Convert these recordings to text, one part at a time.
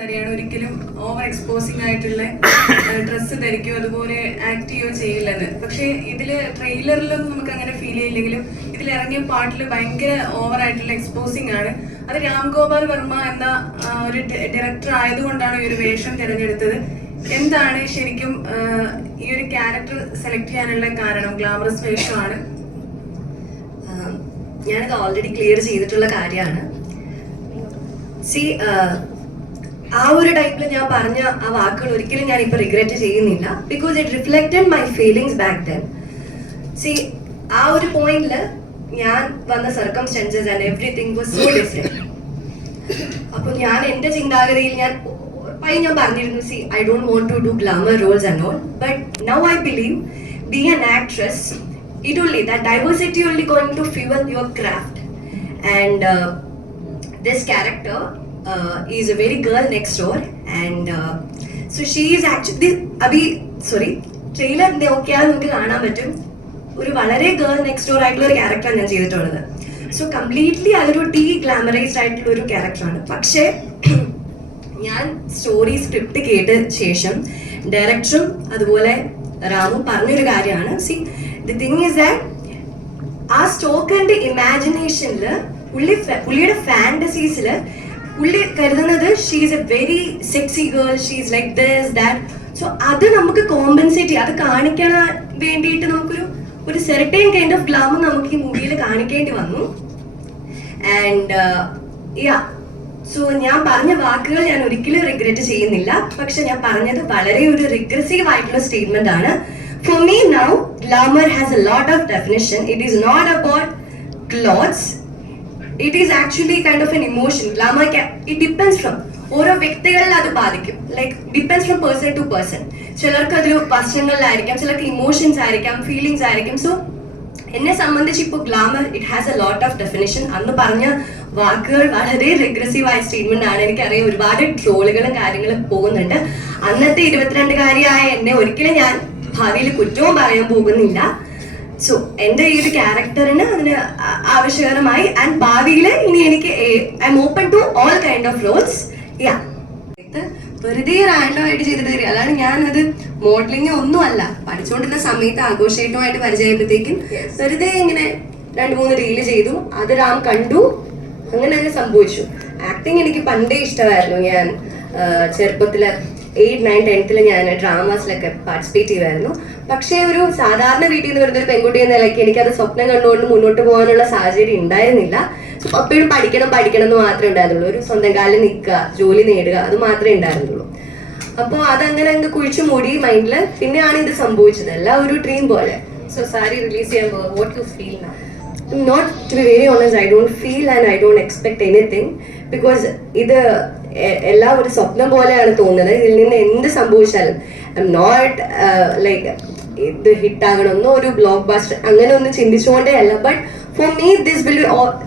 കാര്യമാണ് ഒരിക്കലും over exposing ആയിട്ടുള്ള ഡ്രസ്സ് ധരിക്കുകയോ അതുപോലെ ആക്ട് ചെയ്യുകയോ ചെയ്യില്ലെന്ന്. പക്ഷേ ഇതിൽ ട്രെയിലറിലൊന്നും നമുക്ക് അങ്ങനെ ഫീൽ ചെയ്യില്ലെങ്കിലും ഇതിൽ ഇറങ്ങിയ പാട്ടിൽ ഭയങ്കര ഓവർ ആയിട്ടുള്ള എക്സ്പോസിംഗ് ആണ്. അത് രാം ഗോപാൽ വർമ്മ എന്ന ഒരു ഡയറക്ടർ ആയതുകൊണ്ടാണ് ഈ ഒരു വേഷം തിരഞ്ഞെടുത്തത്. എന്താണ് ശരിക്കും ഈ ഒരു ക്യാരക്ടർ സെലക്ട് ചെയ്യാനുള്ള കാരണം? ഗ്ലാമറസ് വേഷമാണ്. ഞാനത് ഓൾറെഡി ക്ലിയർ ചെയ്തിട്ടുള്ള കാര്യമാണ്. സി ആ ഒരു ടൈപ്പിൽ ഞാൻ പറഞ്ഞ ആ വാക്കുകൾ ഒരിക്കലും ഞാൻ ഇപ്പൊ റിഗ്രറ്റ് ചെയ്യുന്നില്ല. Because it reflected my feelings back then see ആ ഒരു പോയിന്റിൽ ഞാൻ വന്ന circumstances and everything was so different അപ്പൊ ഞാൻ എന്റെ ചിന്താഗതിയിൽ ഞാൻ ഉറപ്പായി ഞാൻ പറഞ്ഞിരുന്നു see I don't want to do glamour roles and all but now I believe be an actress it only that diversity only going to fuel your craft and this this a very girl next door and uh, so she is actually Abhi sorry ട്രെയിലറിന്റെ ഒക്കെ നമുക്ക് കാണാൻ പറ്റും. ഒരു വളരെ girl next door ആയിട്ടുള്ള ഒരു ക്യാരക്ടറാണ് ഞാൻ ചെയ്തിട്ടുള്ളത്. സോ കംപ്ലീറ്റ്ലി അതൊരു ടീ ഗ്ലാമറൈസ്ഡ് ആയിട്ടുള്ള ഒരു ക്യാരക്ടറാണ് പക്ഷേ ഞാൻ സ്റ്റോറി സ്ക്രിപ്റ്റ് കേട്ട ശേഷം ഡയറക്ടറും അതുപോലെ റാമും പറഞ്ഞൊരു കാര്യമാണ്. See the thing is that ആ സ്റ്റോക്കറിന്റെ ഇമാജിനേഷനിൽ പുള്ളി പുള്ളിയുടെ ഫാന്റസീസിൽ പുള്ളി കരുതുന്നത് she's a very sexy girl she's like this that so അത് നമുക്ക് കോമ്പൻസേറ്റ് ചെയ്യാം. അത് കാണിക്കാൻ വേണ്ടിയിട്ട് നമുക്കൊരു ഒരു സെർട്ടൈൻ കൈൻഡ് ഓഫ് ഗ്ലാമർ നമുക്ക് ഈ മൂവിയിൽ കാണിക്കേണ്ടി വന്നു. ആൻഡ് യാ സോ ഞാൻ പറഞ്ഞ വാക്കുകൾ ഞാൻ ഒരിക്കലും റിഗ്രറ്റ് ചെയ്യുന്നില്ല. പക്ഷെ ഞാൻ പറഞ്ഞത് വളരെ ഒരു റിഗ്രസീവ് ആയിട്ടുള്ള സ്റ്റേറ്റ്മെന്റ് ആണ്. For me now glamour has a lot of definition it is not about clothes it is actually kind of an emotion glamour it depends from ഓരോ വ്യക്തികളിൽ അത് ബാധിക്കും. Like depends from person to person ചിലർക്ക് അതൊരു വശങ്ങളിലായിരിക്കാം ചിലർക്ക് emotions ആയിരിക്കാം feelings ആയിരിക്കും. So എന്നെ സംബന്ധിച്ച് ഇപ്പോൾ glamour it has a lot of definition അന്ന് പറഞ്ഞ വാക്കുകൾ വളരെ റിഗ്രസീവായ സ്റ്റേറ്റ്മെന്റ് ആണ്. എനിക്കറിയാം ഒരുപാട് ട്രോളുകളും കാര്യങ്ങളും പോകുന്നുണ്ട്. അന്നത്തെ ഇരുപത്തിരണ്ടുകാരിയായ എന്നെ ഒരിക്കലും ഞാൻ ഭാവിയിൽ കുറ്റവും പറയാൻ പോകുന്നില്ല. സോ എന്റെ ഈ ഒരു ക്യാരക്ടറിന് അതിന് ആവശ്യകരമായി ആൻഡ് ഭാവിയിൽ ഇനി എനിക്ക് I'm open to all kind of roles yeah വെറുതെ റാൻഡം ആയിട്ട് ചെയ്തിട്ട് തരിക അതാണ് ഞാനത് മോഡലിംഗ് ഒന്നും അല്ല പഠിച്ചുകൊണ്ടിരുന്ന സമയത്ത് ആഘോഷമായിട്ട് പരിചയപ്പോഴത്തേക്കും വെറുതെ ഇങ്ങനെ രണ്ട് മൂന്ന് റീൽ ചെയ്തു. അത് റാം കണ്ടു. അങ്ങനെ അത് സംഭവിച്ചു. ആക്ടിങ് എനിക്ക് പണ്ടേ ഇഷ്ടമായിരുന്നു. ഞാൻ ആ, ചെറുപ്പത്തിൽ എയ്റ്റ് നയൻ ടെൻത്തിൽ ഞാൻ ഡ്രാമാസിലൊക്കെ പാർട്ടിസിപ്പേറ്റ് ചെയ്യുമായിരുന്നു പക്ഷേ ഒരു സാധാരണ വീട്ടിൽ നിന്ന് വരുന്ന ഒരു പെൺകുട്ടി എന്ന നിലയ്ക്ക് എനിക്കത് സ്വപ്നം കണ്ടുകൊണ്ട് മുന്നോട്ട് പോകാനുള്ള സാഹചര്യം ഉണ്ടായിരുന്നില്ല. എപ്പോഴും പഠിക്കണം പഠിക്കണം എന്ന് മാത്രമേ ഉണ്ടായിരുന്നുള്ളൂ. ഒരു സ്വന്തം കാലിൽ നിൽക്കുക ജോലി നേടുക അത് മാത്രമേ ഉണ്ടായിരുന്നുള്ളൂ. അപ്പോൾ അതങ്ങനെ അങ്ങ് കുഴിച്ചു മൂടി മൈൻഡിൽ പിന്നെയാണ് ഇത് സംഭവിച്ചത്. എല്ലാം ഒരു ഡ്രീം പോലെ. സോ സാരി റിലീസ് ചെയ്യാൻ what what you feel not to be very honest I don't feel and I don't expect anything because ഇത് എല്ലാം ഒരു സ്വപ്നം പോലെയാണ് തോന്നുന്നത്. ഇതിൽ നിന്ന് എന്ത് സംഭവിച്ചാലും ഐ എം നോട്ട് ലൈക്ക് ഇത് ഹിറ്റ് ആകണമെന്നോ ഒരു ബ്ലോക്ക് ബാസ്റ്റർ അങ്ങനെ ഒന്നും ചിന്തിച്ചുകൊണ്ടേ അല്ല but for me this will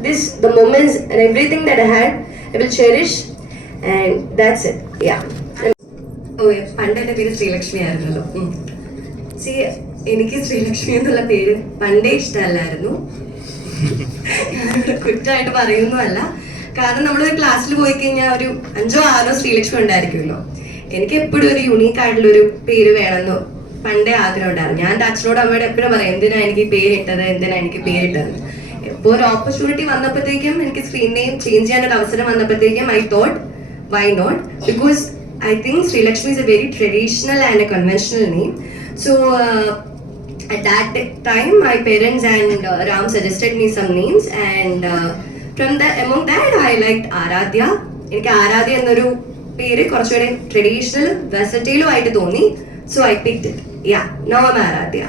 this the moments and everything that I had I will cherish and that's it yeah ഓ പണ്ട് എന്റെ പേര് ശ്രീലക്ഷ്മി ആയിരുന്നല്ലോ. സി എനിക്ക് ശ്രീലക്ഷ്മി എന്നുള്ള പേര് പണ്ടേ ഇഷ്ടമല്ലായിരുന്നു. കുറ്റമായിട്ട് പറയുന്നതല്ല. കാരണം നമ്മൾ ക്ലാസ്സിൽ പോയി കഴിഞ്ഞാൽ ഒരു അഞ്ചോ ആറോ ശ്രീലക്ഷ്മി ഉണ്ടായിരിക്കുമല്ലോ. എനിക്ക് എപ്പോഴും ഒരു യുണീക്ക് ആയിട്ടുള്ള ഒരു പേര് വേണമെന്ന് പണ്ടേ ആഗ്രഹം ഉണ്ടായിരുന്നു. ഞാൻ അച്ഛനോട് അമ്മയോട് എപ്പോഴും പറയും എന്തിനാ എനിക്ക് പേര് പേരിട്ടത് എന്തിനാ എനിക്ക് പേരിട്ടത് ഇപ്പോൾ ഒരു ഓപ്പർച്യൂണിറ്റി വന്നപ്പോഴത്തേക്കും എനിക്ക് സ്ക്രീൻ നെയിം ചേഞ്ച് ചെയ്യാൻ ഒരു അവസരം വന്നപ്പോഴത്തേക്കും I thought why not because I think Sreelakshmi is a very traditional and a conventional name so at that at that time, my parents and uh, Ram suggested me some names, and uh, from the among that I like Aaradhya എനിക്ക് ആരാധ്യ എന്നൊരു പേര് കുറച്ചുകൂടെ traditional വെസറ്റൈലും ആയിട്ട് തോന്നി. So I picked yeah no Aaradhya